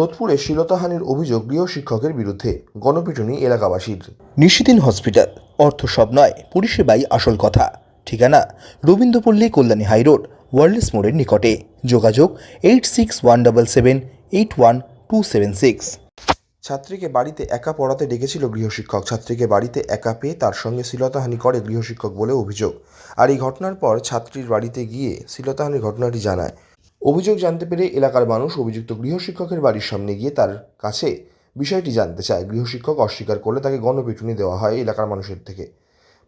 সোদপুরে শ্লীলতাহানির অভিযোগ গৃহ শিক্ষকের বিরুদ্ধে গণপিটুনি এলাকাবাসীর। নিশিদিন হসপিটাল অর্থ সব নয় পরিষেবাই আসল কথা। ঠিকানা রবীন্দ্রপল্লী কল্যাণী হাইরোড ওয়ার্ল্ডস মোড়ের নিকটে। যোগাযোগ eight six one double seven eight one two seven six. ছাত্রীকে বাড়িতে একা পড়াতে ডেকেছিল গৃহশিক্ষক ছাত্রীকে বাড়িতে একা পেয়ে তার সঙ্গে শ্লীলতাহানি করে গৃহশিক্ষক বলে অভিযোগ। আর এই ঘটনার পর ছাত্রীর বাড়িতে গিয়ে শ্লীলতাহানির ঘটনাটি জানায়। অভিযোগ জানতে পেরে এলাকার মানুষ অভিযুক্ত গৃহশিক্ষকের বাড়ির সামনে গিয়ে তার কাছে বিষয়টি জানতে চায়। গৃহশিক্ষক অস্বীকার করলে তাকে গণপিটুনি দেওয়া হয় এলাকার মানুষের থেকে।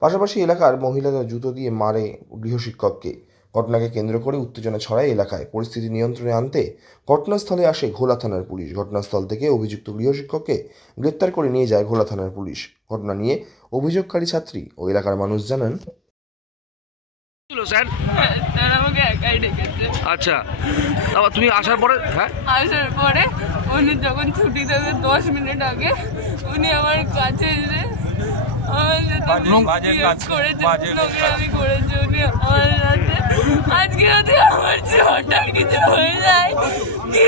পাশাপাশি এলাকার মহিলারা জুতো দিয়ে মারে গৃহশিক্ষককে। ঘটনাকে কেন্দ্র করে উত্তেজনা ছড়ায় এলাকায়। পরিস্থিতি নিয়ন্ত্রণে আনতে ঘটনাস্থলে আসে ঘোলা থানার পুলিশ। ঘটনাস্থল থেকে অভিযুক্ত গৃহশিক্ষককে গ্রেপ্তার করে নিয়ে যায় ঘোলা থানার পুলিশ। ঘটনা নিয়ে অভিযোগকারী ছাত্রী ও এলাকার মানুষ জানান ছিল স্যার। তারা আমাকে একাই ডেকেছে। আচ্ছা। আবার তুমি আসার পরে হ্যাঁ? আসার পরে উনি যখন ছুটি দেবে দশ মিনিট আগে উনি আমার কাছে এসে আমার সাথে করেছে নোংরামি করেছে উনি আমার আজকে যদি আমার হঠাৎ কিছু হয়ে যায়। কি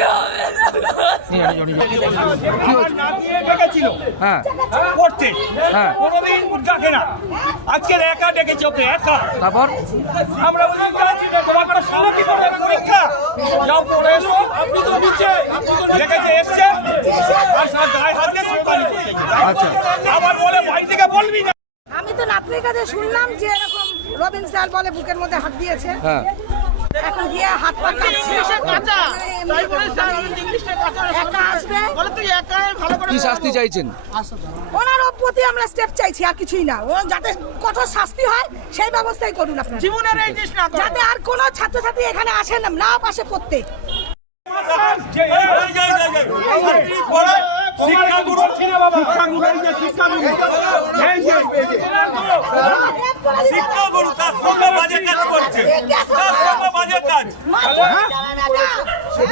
হবে? হ্যাঁ। পড়তে হ্যাঁ। কোনোদিন ডাকে না। আজকে একা ডেকেছে ওকে একা। তারপর? আমরা বলি পরীক্ষা? যাও পড়ে এসো। আপনি তো নিচে। ডেকেছে এসছে। আর সব গায়ে হাত দিয়ে আচ্ছা। আবার বলে থেকে বলবি না? আমি তো নাতনির কাছে শুনলাম যে এরকম রবিন স্যার বলে বুকের মধ্যে হাত দিয়েছে হ্যাঁ এখন গিয়ে হাত পা কাটছে একা আসবে কি শাস্তি চাইছেন ওনার প্রতি আমরা স্টেপ চাইছি আর কিছুই না ও যাতে কঠোর শাস্তি হয় সেই ব্যবস্থাই করুন আপনারা জীবনের। যাতে আর কোনো ছাত্রছাত্রী এখানে আসে না না পাশে পড়তে শিক্ষাগুরু শিক্ষাগুরু এই যে শিক্ষাগুরু। এই যে শিক্ষাগুরু তার সঙ্গে বাজে কাজ করছে। তার সঙ্গে বাজে কাজ।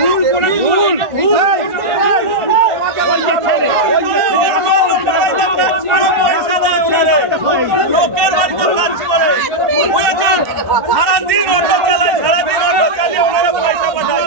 ভুল করে ভুল ভুল লোকের বাড়িতে কাজ করে। বুঝেছেন? সারাদিন অটো চালায় সারাদিন অটো চালিয়ে ওনারা পয়সা পাঠায়।